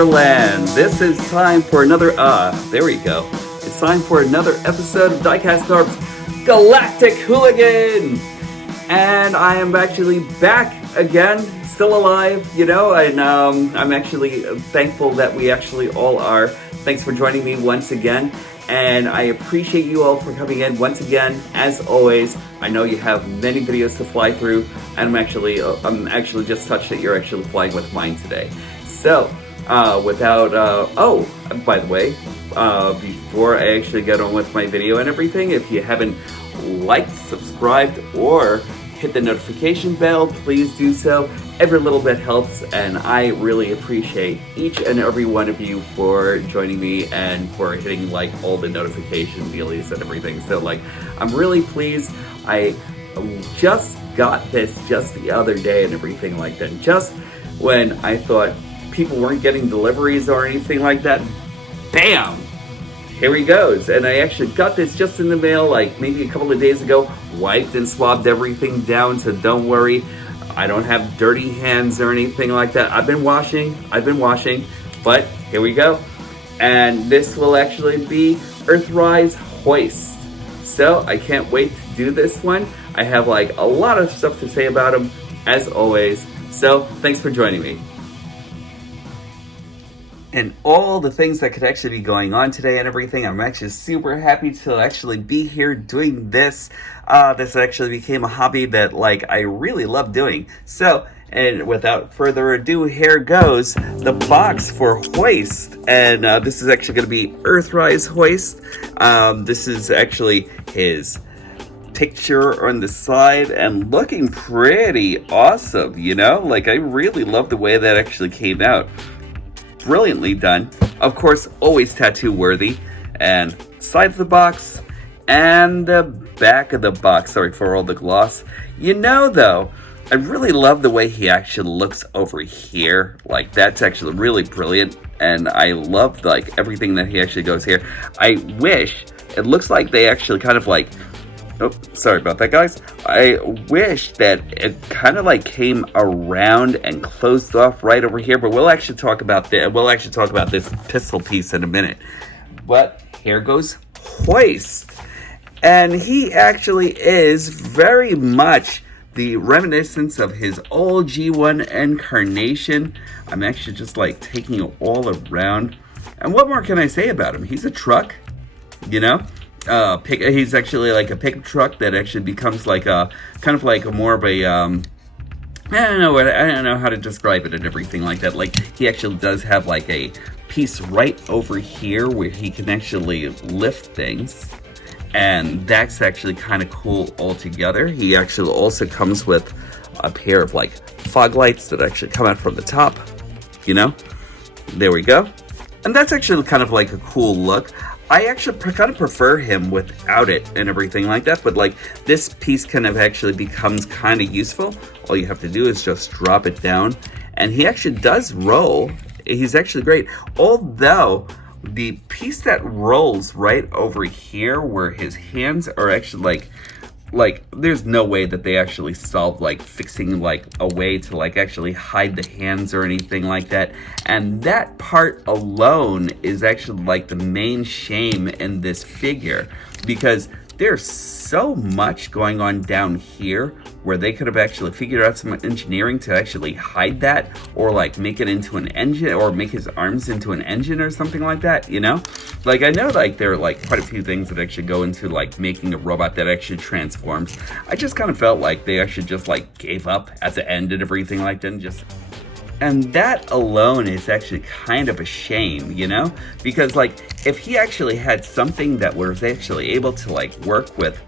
Transformerland. This is time for another, there we go. It's time for another episode of DIECAST NORBZ Galactic Hooligan. And I am actually back again, still alive, you know, and I'm actually thankful that we actually all are. Thanks for joining me once again. And I appreciate you all for coming in once again. As always, I know you have many videos to fly through, and I'm actually just touched that you're actually flying with mine today. So, oh, by the way, before I actually get on with my video and everything, if you haven't liked, subscribed, or hit the notification bell, please do so. Every little bit helps, and I really appreciate each and every one of you for joining me and for hitting like all the notification dealies and everything. So like, I'm really pleased. I just got this just the other day and everything like that. Just when I thought people weren't getting deliveries or anything like that, bam! Here he goes. And I actually got this just in the mail like maybe a couple of days ago, wiped and swabbed everything down, so don't worry. I don't have dirty hands or anything like that. I've been washing, but here we go. And this will actually be Earthrise Hoist. So I can't wait to do this one. I have like a lot of stuff to say about him, as always. So thanks for joining me. And all the things that could actually be going on today and everything, I'm actually super happy to actually be here doing this. This actually became a hobby that like I really love doing. So, and without further ado, here goes the box for Hoist. And this is actually going to be Earthrise Hoist. This is actually his picture on the side and looking pretty awesome, you know? Like I really love the way that actually came out. Brilliantly done. Of course, always tattoo worthy. And side of the box and the back of the box. Sorry for all the gloss. You know, though, I really love the way he actually looks over here. Like, that's actually really brilliant. And I love, like, everything that he actually goes here. I wish, it looks like they actually kind of like, oh, sorry about that, guys. I wish that it kind of like came around and closed off right over here, but we'll actually talk about this pistol piece in a minute. But here goes Hoist. And he actually is very much the reminiscence of his old G1 incarnation. I'm actually just like taking it all around. And what more can I say about him? He's a truck, you know? He's actually like a pickup truck that actually becomes like a kind of like a more of a I don't know how to describe it and everything like that. Like he actually does have like a piece right over here where he can actually lift things, and that's actually kind of cool altogether. He actually also comes with a pair of like fog lights that actually come out from the top, you know. There we go. And that's actually kind of like a cool look. I actually kind of prefer him without it and everything like that, but like this piece kind of actually becomes kind of useful. All you have to do is just drop it down, and he actually does roll. He's actually great. Although the piece that rolls right over here where his hands are actually like there's no way that they actually solved like fixing like a way to like actually hide the hands or anything like that. And that part alone is actually like the main shame in this figure, because there's so much going on down here where they could have actually figured out some engineering to actually hide that, or like make it into an engine, or make his arms into an engine or something like that, you know? Like I know like there are like quite a few things that actually go into like making a robot that actually transforms. I just kind of felt like they actually just like gave up at the end and everything like that, and that alone is actually kind of a shame, you know? Because like if he actually had something that was actually able to like work with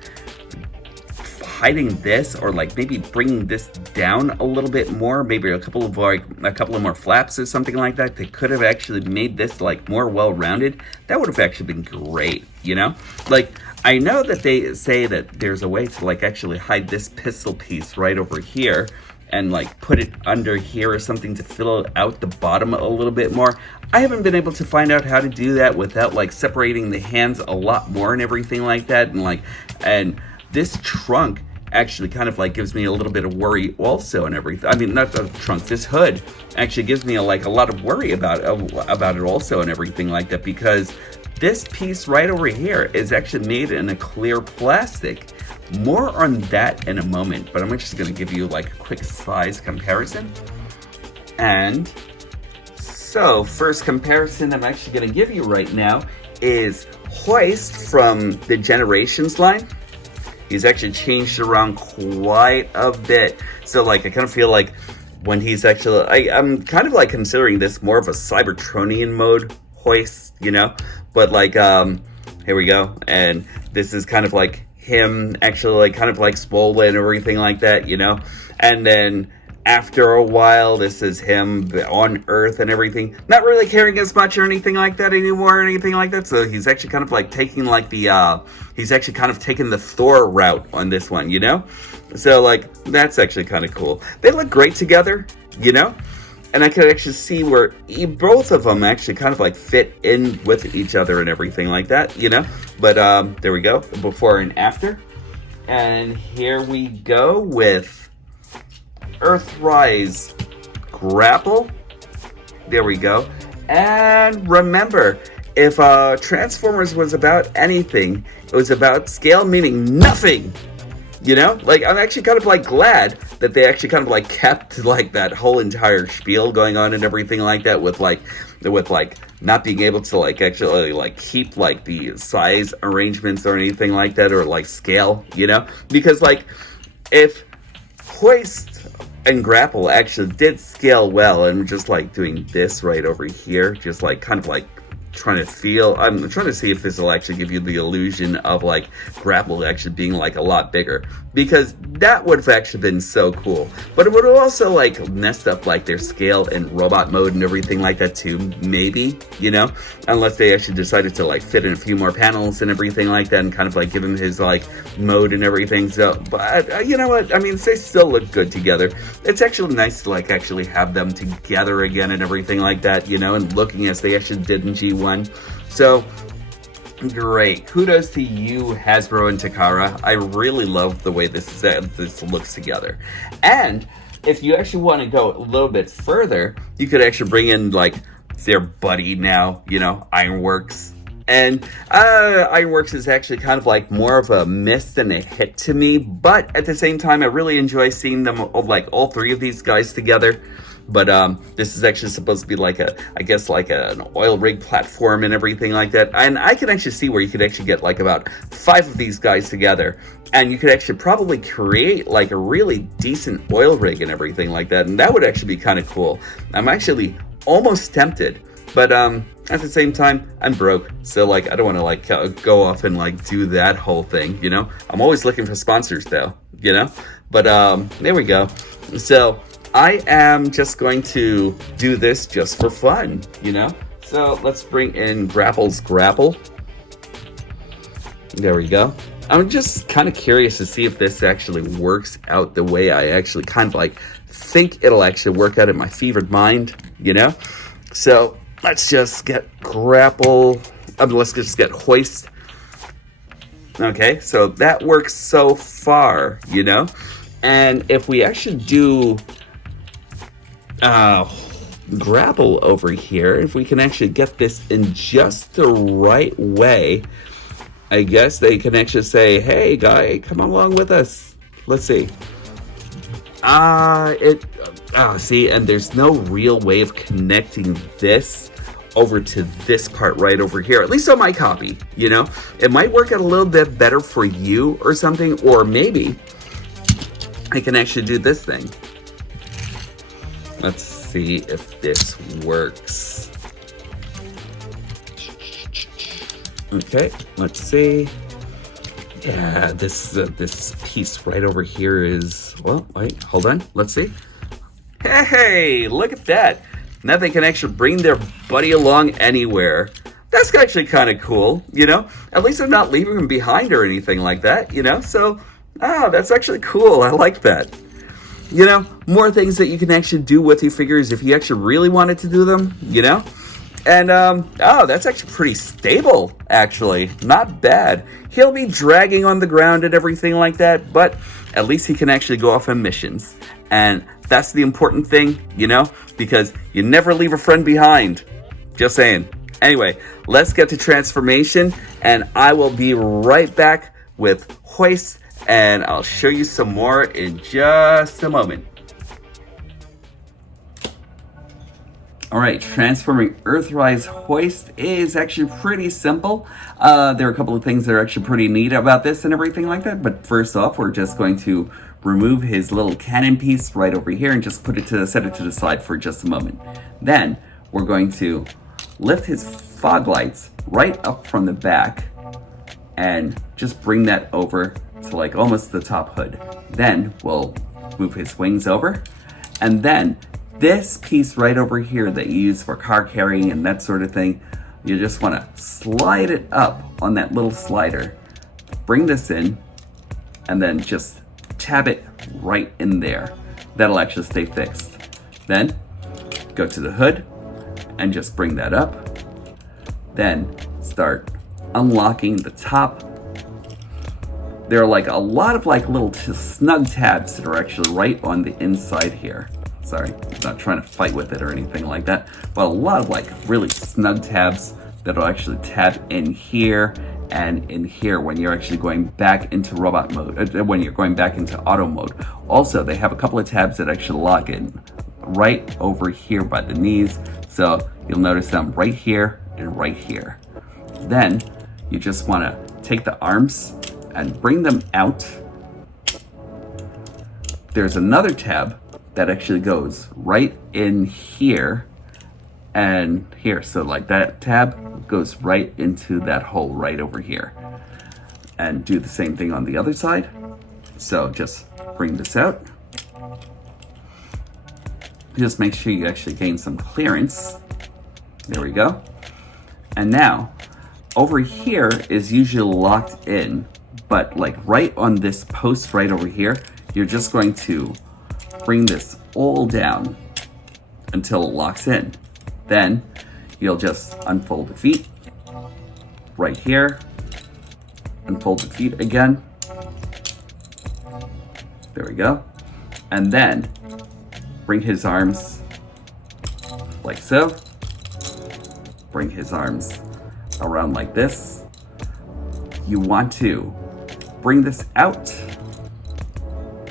hiding this, or like maybe bringing this down a little bit more, maybe a couple of more flaps or something like that, they could have actually made this like more well-rounded. That would have actually been great, you know? Like I know that they say that there's a way to like actually hide this pistol piece right over here and like put it under here or something to fill out the bottom a little bit more. I haven't been able to find out how to do that without like separating the hands a lot more and everything like that. And this trunk actually kind of like gives me a little bit of worry also and everything. I mean, not the trunk, this hood actually gives me like a lot of worry about it also and everything like that, because this piece right over here is actually made in a clear plastic. More on that in a moment, but I'm just going to give you like a quick size comparison. And so first comparison I'm actually going to give you right now is Hoist from the Generations line. He's actually changed around quite a bit. So like I kind of feel like when he's actually, I'm kind of like considering this more of a Cybertronian mode Hoist, you know? But like, here we go. And this is kind of like him actually like kind of like swollen and everything like that, you know? And then after a while, this is him on Earth and everything, not really caring as much or anything like that anymore or anything like that. So he's actually kind of like taking like the, he's actually kind of taking the Thor route on this one, you know? So like, that's actually kind of cool. They look great together, you know? And I could actually see where both of them actually kind of like fit in with each other and everything like that, you know? But there we go, before and after. And here we go with Earthrise Grapple. There we go. And remember, if Transformers was about anything, it was about scale, meaning nothing. You know, like I'm actually kind of like glad that they actually kind of like kept like that whole entire spiel going on and everything like that, with like not being able to like actually like keep like the size arrangements or anything like that, or like scale, you know, because like if Hoist and Grapple actually did scale well, and just like doing this right over here, just like kind of like trying to feel, I'm trying to see if this will actually give you the illusion of like Grapple actually being like a lot bigger, because that would have actually been so cool. But it would have also like messed up like their scale and robot mode and everything like that too, maybe, you know, unless they actually decided to like fit in a few more panels and everything like that, and kind of like give him his like mode and everything. So, but you know what, I mean, they still look good together. It's actually nice to like actually have them together again and everything like that, you know, and looking as they actually did in G1. So great, kudos to you, Hasbro and Takara. I really love the way this looks together. And if you actually want to go a little bit further, you could actually bring in like their buddy now, you know, Ironworks. And Ironworks is actually kind of like more of a miss than a hit to me, but at the same time I really enjoy seeing them, like all three of these guys together. But this is actually supposed to be like a, I guess like an oil rig platform and everything like that. And I can actually see where you could actually get like about 5 of these guys together, and you could actually probably create like a really decent oil rig and everything like that. And that would actually be kind of cool. I'm actually almost tempted, but at the same time, I'm broke. So like, I don't want to like go off and like do that whole thing, you know? I'm always looking for sponsors though, you know? But there we go. So I am just going to do this just for fun, you know? So let's bring in Grapple's Grapple. There we go. I'm just kind of curious to see if this actually works out the way I actually kind of like think it'll actually work out in my fevered mind, you know? So let's just get Grapple, let's just get Hoist. Okay, so that works so far, you know? And if we actually do Grapple over here, if we can actually get this in just the right way, I guess they can actually say, hey guy, come along with us. Let's see. See, and there's no real way of connecting this over to this part right over here, at least on my copy, you know? It might work out a little bit better for you or something, or maybe I can actually do this thing. Let's see if this works. Okay, let's see. Yeah, this piece right over here is, well, wait, hold on, let's see. Hey, look at that. Now they can actually bring their buddy along anywhere. That's actually kind of cool, you know? At least they're not leaving him behind or anything like that, you know? So, that's actually cool. I like that. You know, more things that you can actually do with your figures if you actually really wanted to do them, you know? And, oh, that's actually pretty stable, actually. Not bad. He'll be dragging on the ground and everything like that, but at least he can actually go off on missions. And that's the important thing, you know, because you never leave a friend behind. Just saying. Anyway, let's get to transformation, and I will be right back with Hoist, and I'll show you some more in just a moment. Alright, transforming Earthrise Hoist is actually pretty simple. There are a couple of things that are actually pretty neat about this and everything like that, but first off, we're just going to remove his little cannon piece right over here and just set it to the side for just a moment. Then, we're going to lift his fog lights right up from the back and just bring that over to like almost the top hood. Then, we'll move his wings over, and then this piece right over here that you use for car carrying and that sort of thing, you just want to slide it up on that little slider. Bring this in, and then just tab it right in there. That'll actually stay fixed. Then, go to the hood, and just bring that up. Then, start unlocking the top. There are like a lot of like little snug tabs that are actually right on the inside here. Sorry, I'm not trying to fight with it or anything like that, but a lot of like really snug tabs that'll actually tab in here and in here when you're actually going back into robot mode, when you're going back into auto mode. Also, they have a couple of tabs that actually lock in right over here by the knees, so you'll notice them right here and right here. Then you just want to take the arms and bring them out. There's another tab that actually goes right in here and here. So like that tab goes right into that hole right over here. And do the same thing on the other side. So just bring this out. Just make sure you actually gain some clearance. There we go. And now, over here is usually locked in, but like right on this post right over here, you're just going to bring this all down until it locks in. Then you'll just unfold the feet right here, unfold the feet again. There we go. And then bring his arms like so. Bring his arms around like this. You want to bring this out.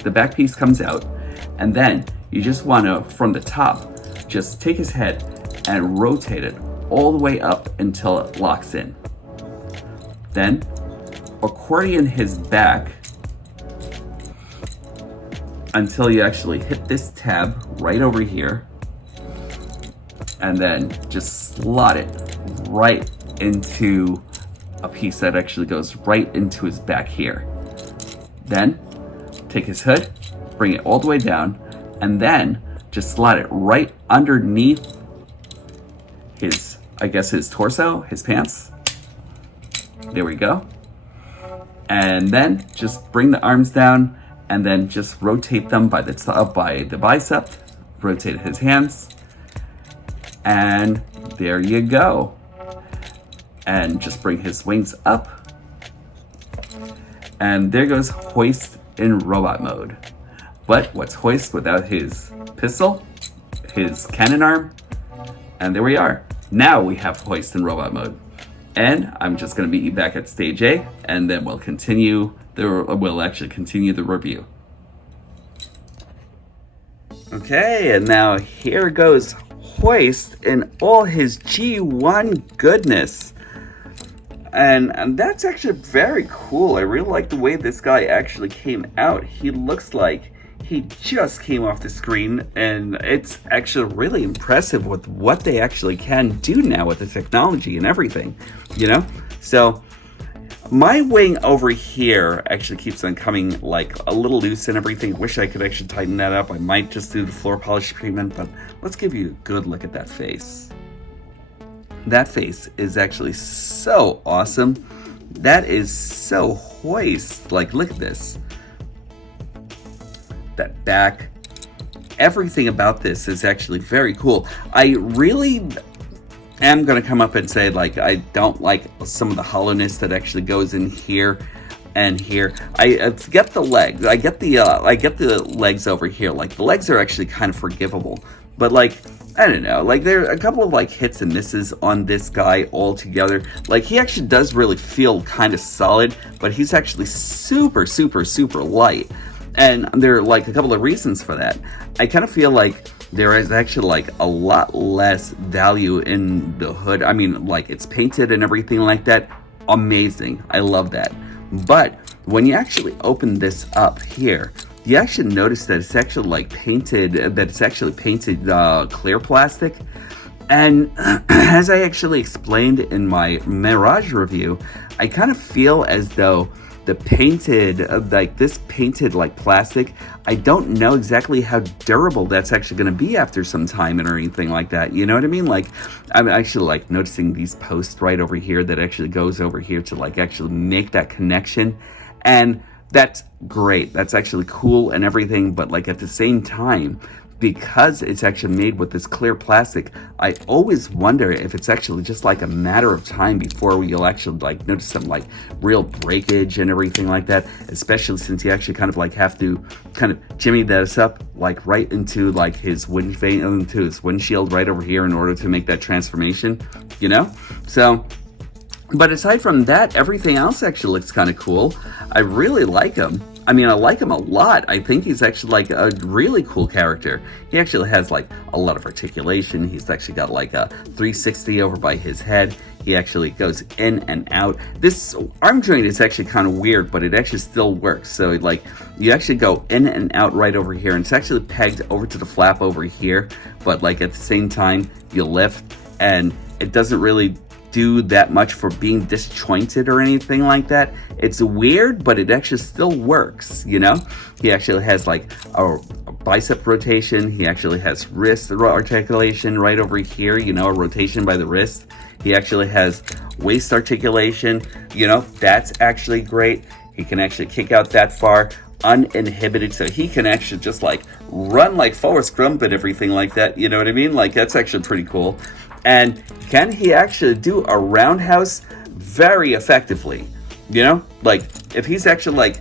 The back piece comes out. And then you just want to, from the top, just take his head and rotate it all the way up until it locks in. Then accordion his back until you actually hit this tab right over here. And then just slot it right into a piece that actually goes right into his back here. Then take his hood, bring it all the way down, and then just slide it right underneath his, I guess his torso, his pants. There we go. And then just bring the arms down and then just rotate them by the bicep, rotate his hands, and there you go. And just bring his wings up. And there goes Hoist in robot mode. But what's Hoist without his pistol, his cannon arm? And there we are. Now we have Hoist in robot mode. And I'm just going to meet you back at stage A, and then we'll actually continue the review. Okay, and now here goes Hoist in all his G1 goodness. And that's actually very cool. I really like the way this guy actually came out. He looks like he just came off the screen, and it's actually really impressive with what they actually can do now with the technology and everything, you know? So my wing over here actually keeps on coming like a little loose and everything. Wish I could actually tighten that up. I might just do the floor polish treatment, but let's give you a good look at that face. That face is actually so awesome. That is so Hoist. Like, look at this. That back. Everything about this is actually very cool. I really am going to come up and say, like, I don't like some of the hollowness that actually goes in here and here. I get the legs. I get the legs over here. Like, the legs are actually kind of forgivable. But, like, I don't know. Like, there are a couple of, like, hits and misses on this guy altogether. Like, he actually does really feel kind of solid, but he's actually super, super, super light. And there are, like, a couple of reasons for that. I kind of feel like there is actually, like, a lot less value in the hood. I mean, like, it's painted and everything like that. Amazing. I love that. But when you actually open this up here, you actually notice that it's actually, like, painted, clear plastic. And as I actually explained in my Mirage review, I kind of feel as though the painted, this painted, like, plastic, I don't know exactly how durable that's actually going to be after some time or anything like that. You know what I mean? Like, I'm actually, like, noticing these posts right over here that actually goes over here to, like, actually make that connection. And that's great. That's actually cool and everything. But, like, at the same time, because it's actually made with this clear plastic, I always wonder if it's actually just like a matter of time before you'll actually, like, notice some, like, real breakage and everything like that, especially since you actually kind of, like, have to kind of jimmy this up, like, right into, like, his into his windshield right over here in order to make that transformation, you know? So, but aside from that, everything else actually looks kind of cool. I really like him. I mean, I like him a lot. I think he's actually, like, a really cool character. He actually has, like, a lot of articulation. He's actually got, like, a 360 over by his head. He actually goes in and out. This arm joint is actually kind of weird, but it actually still works. So, like, you actually go in and out right over here, and it's actually pegged over to the flap over here. But, like, at the same time, you lift, and it doesn't really do that much for being disjointed or anything like that. It's weird, but it actually still works, you know? He actually has, like, a bicep rotation. He actually has wrist articulation right over here, you know, a rotation by the wrist. He actually has waist articulation, you know, that's actually great. He can actually kick out that far uninhibited, so he can actually just, like, run like Forrest Gump and everything like that, you know what I mean? Like, that's actually pretty cool. And can he actually do a roundhouse very effectively? You know, like, if he's actually, like,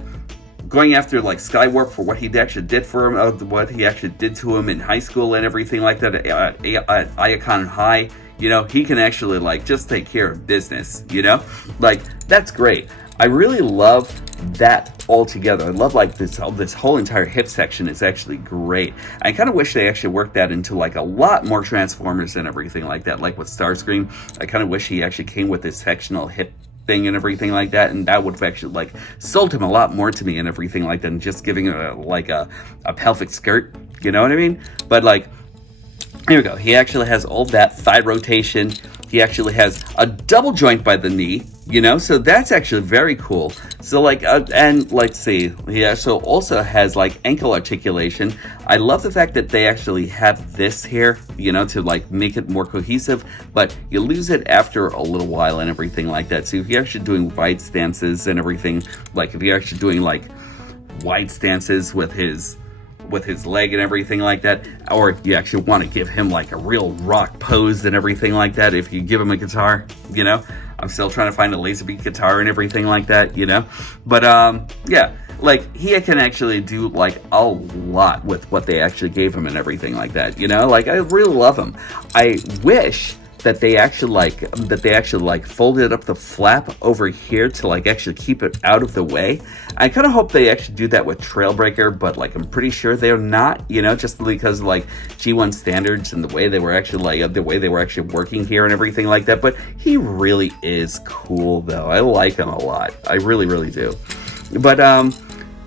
going after, like, Skywarp for what he actually did for him, what he actually did to him in high school and everything like that at Iacon High, you know, he can actually, like, just take care of business, you know? Like, that's great. I really love that altogether. I love, like, this whole entire hip section is actually great. I kind of wish they actually worked that into, like, a lot more Transformers and everything like that, like with Starscream. I kind of wish he actually came with this sectional hip thing and everything like that, and that would have actually, like, sold him a lot more to me and everything like that, and just giving him a pelvic skirt, you know what I mean? But, like, here we go. He actually has all that thigh rotation. He actually has a double joint by the knee, you know, so that's actually very cool. So, like, and let's see, he also has, like, ankle articulation. I love the fact that they actually have this here, you know, to, like, make it more cohesive, but you lose it after a little while and everything like that. So if you're actually doing wide stances and everything, like, if you're actually doing, like, wide stances with his leg and everything like that, or you actually want to give him, like, a real rock pose and everything like that, if you give him a guitar, you know, I'm still trying to find a Laserbeak guitar and everything like that, you know, but yeah, like, he can actually do, like, a lot with what they actually gave him and everything like that, you know, like, I really love him. I wish that they actually folded up the flap over here to, like, actually keep it out of the way. I kind of hope they actually do that with Trailbreaker, but, like, I'm pretty sure they're not, you know, just because of, like, G1 standards and the way they were actually, working here and everything like that. But he really is cool, though. I like him a lot. I really, really do. But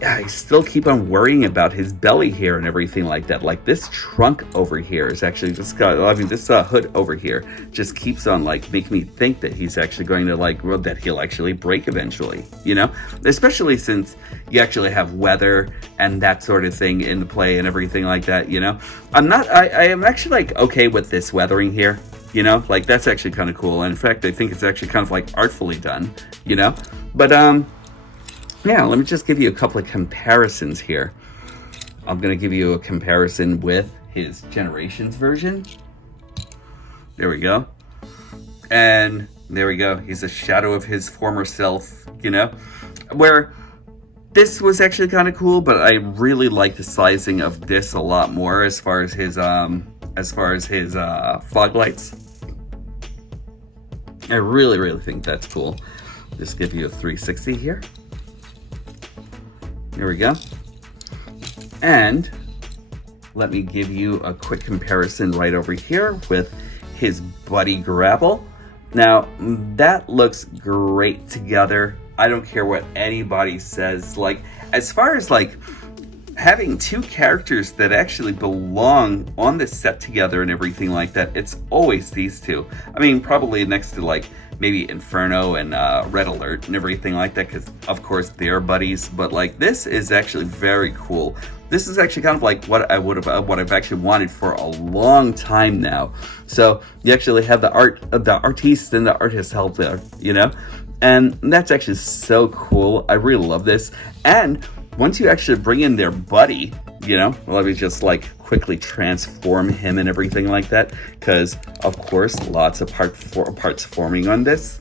I still keep on worrying about his belly here and everything like that. Like, this trunk over here is actually just got, this hood over here just keeps on, like, making me think that he's actually going to, like, well, that he'll actually break eventually, you know? Especially since you actually have weather and that sort of thing in the play and everything like that, you know? I am actually, like, okay with this weathering here, you know? Like, that's actually kind of cool. And in fact, I think it's actually kind of, like, artfully done, you know? But, yeah, let me just give you a couple of comparisons here. I'm going to give you a comparison with his Generations version. There we go. And there we go. He's a shadow of his former self, you know? Where this was actually kind of cool, but I really like the sizing of this a lot more as far as his fog lights. I really think that's cool. Just give you a 360 here. There we go. And let me give you a quick comparison right over here with his buddy Grapple. Now, that looks great together. I don't care what anybody says. Like, as far as like having two characters that actually belong on the set together and everything like that, it's always these two. I mean, probably next to like maybe Inferno and Red Alert and everything like that, because of course they're buddies. But like, this is actually very cool. This is actually kind of like what I've actually wanted for a long time now. So you actually have the artiste and the artist help there, you know, and that's actually so cool. I really love this. And once you actually bring in their buddy, you know, let me just like quickly transform him and everything like that, because of course lots of parts forming on this.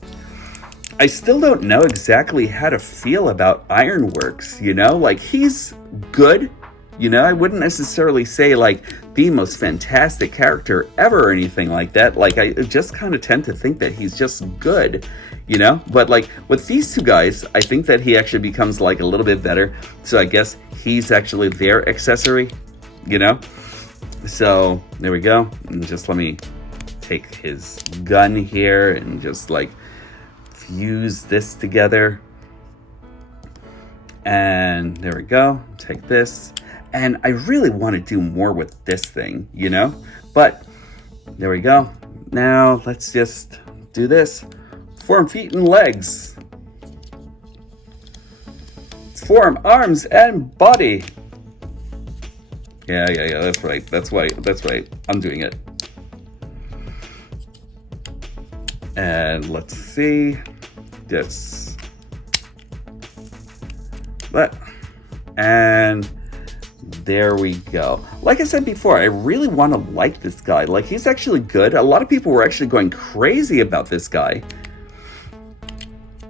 I still don't know exactly how to feel about Ironworks, you know, like he's good. You know, I wouldn't necessarily say like the most fantastic character ever or anything like that. Like, I just kind of tend to think that he's just good, you know? But like with these two guys, I think that he actually becomes like a little bit better. So I guess he's actually their accessory, you know? So there we go. And just let me take his gun here and just like fuse this together. And there we go. Take this. And I really want to do more with this thing, you know? But there we go. Now let's just do this. Form feet and legs. Form arms and body. Yeah, that's right. That's right. I'm doing it. And let's see. This. And there we go. Like I said before, I really want to like this guy. Like, he's actually good. A lot of people were actually going crazy about this guy.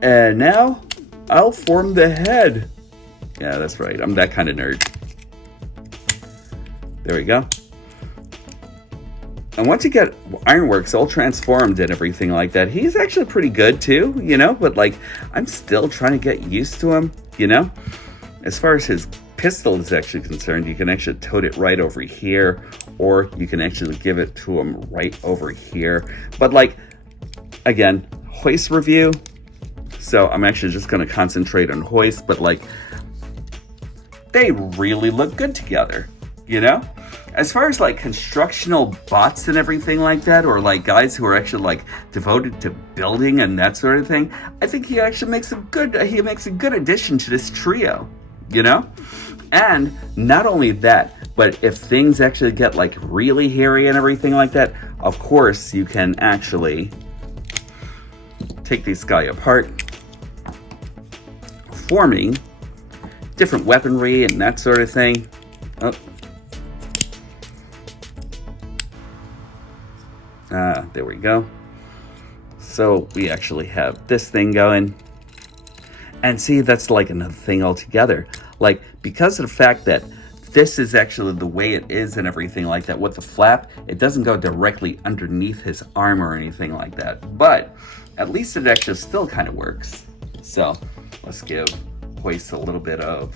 And now, I'll form the head. Yeah, that's right. I'm that kind of nerd. There we go. And once you get Ironworks all transformed and everything like that, he's actually pretty good too, you know? But like, I'm still trying to get used to him, you know? As far as his pistol is actually concerned, you can actually tote it right over here, or you can actually give it to him right over here. But like, again, Hoist review, so I'm actually just going to concentrate on Hoist, but like, they really look good together, you know? As far as like constructional bots and everything like that, or like guys who are actually like devoted to building and that sort of thing, I think he actually makes a good addition to this trio, you know? And not only that, but if things actually get like really hairy and everything like that, of course you can actually take this guy apart, forming different weaponry and that sort of thing. There we go. So we actually have this thing going. And see, that's like another thing altogether. Like, because of the fact that this is actually the way it is and everything like that with the flap, it doesn't go directly underneath his arm or anything like that. But at least it actually still kind of works. So let's give Hoist a little bit of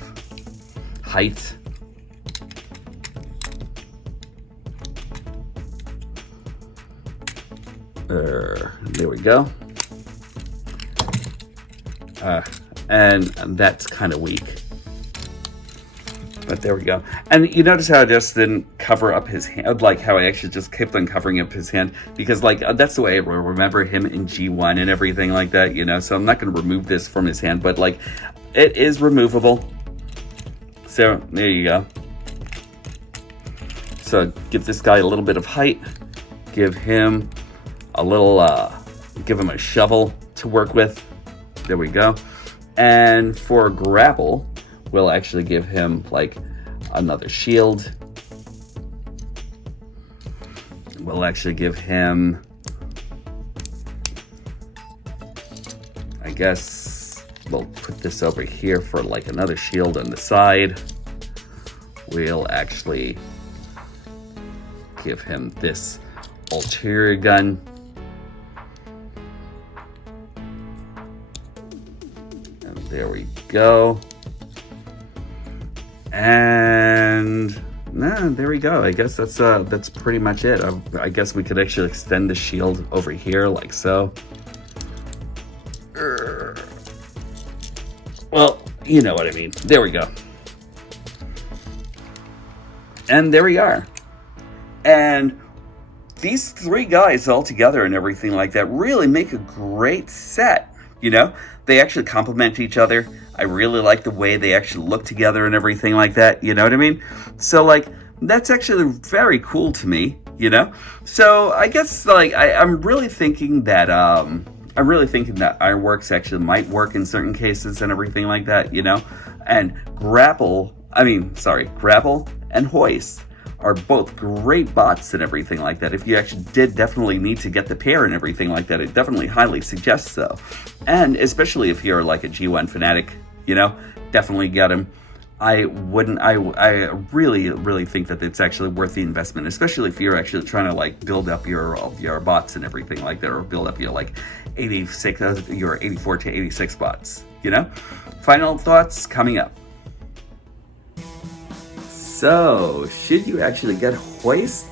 height. There we go. And that's kind of weak. But there we go. And you notice how I just didn't cover up his hand, like how I actually just kept on covering up his hand, because like that's the way I remember him in G1 and everything like that, you know? So I'm not going to remove this from his hand, but like it is removable. So there you go. So give this guy a little bit of height, give him a little, give him a shovel to work with. There we go. And for grapple, we'll actually give him like another shield. We'll actually give him guess we'll put this over here for like another shield on the side. We'll actually give him this ulterior gun. And there we go. And there we go. I guess that's pretty much it. I guess we could actually extend the shield over here like so. Well, you know what I mean. There we go. And there we are. And these three guys all together and everything like that really make a great set. You know, they actually complement each other. I really like the way they actually look together and everything like that. You know what I mean? So like, that's actually very cool to me, you know? So I guess like, I'm really thinking that, Ironworks actually might work in certain cases and everything like that, you know? And Grapple and Hoist are both great bots and everything like that. If you actually did definitely need to get the pair and everything like that, it definitely highly suggests so. And especially if you're like a G1 fanatic, you know, definitely get him. I really think that it's actually worth the investment, especially if you're actually trying to like build up your bots and everything like that, or build up your like 84 to 86 bots, you know? Final thoughts coming up. So, should you actually get Hoist?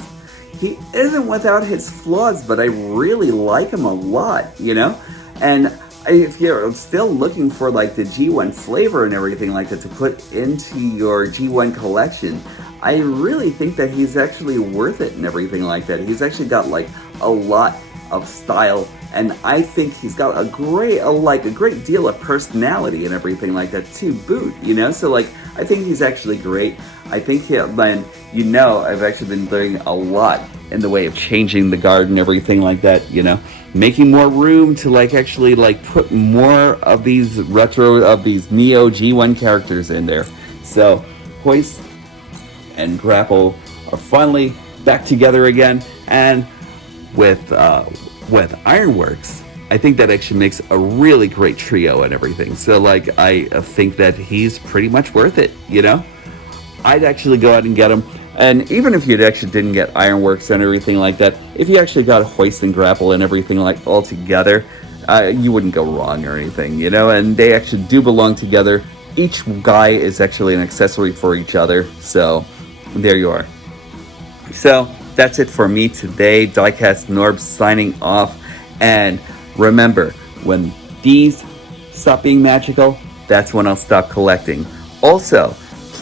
He isn't without his flaws, but I really like him a lot, you know? And if you're still looking for like the G1 flavor and everything like that to put into your G1 collection, I really think that he's actually worth it and everything like that. He's actually got like a lot of style, and I think he's got a great deal of personality and everything like that to boot, you know? So like, I think he's actually great. I think I've actually been doing a lot in the way of changing the guard and everything like that, you know, making more room to like actually like put more of these Neo G1 characters in there. So Hoist and Grapple are finally back together again, and with Ironworks, I think that actually makes a really great trio and everything. So like, I think that he's pretty much worth it, you know? I'd actually go out and get him. And even if you actually didn't get Ironworks and everything like that, if you actually got Hoist and Grapple and everything like all together, you wouldn't go wrong or anything, you know? And they actually do belong together. Each guy is actually an accessory for each other. So there you are. So that's it for me today. DIECAST NORBZ signing off. And remember, when these stop being magical, that's when I'll stop collecting. Also,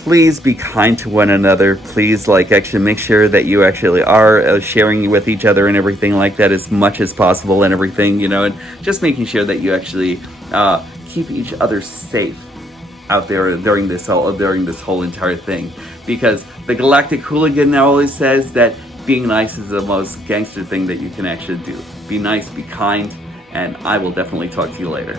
please be kind to one another. Please, like, actually make sure that you actually are sharing with each other and everything like that as much as possible and everything, you know, and just making sure that you actually keep each other safe out there during this whole entire thing. Because the Galactic Hooligan now always says that being nice is the most gangster thing that you can actually do. Be nice, be kind, and I will definitely talk to you later.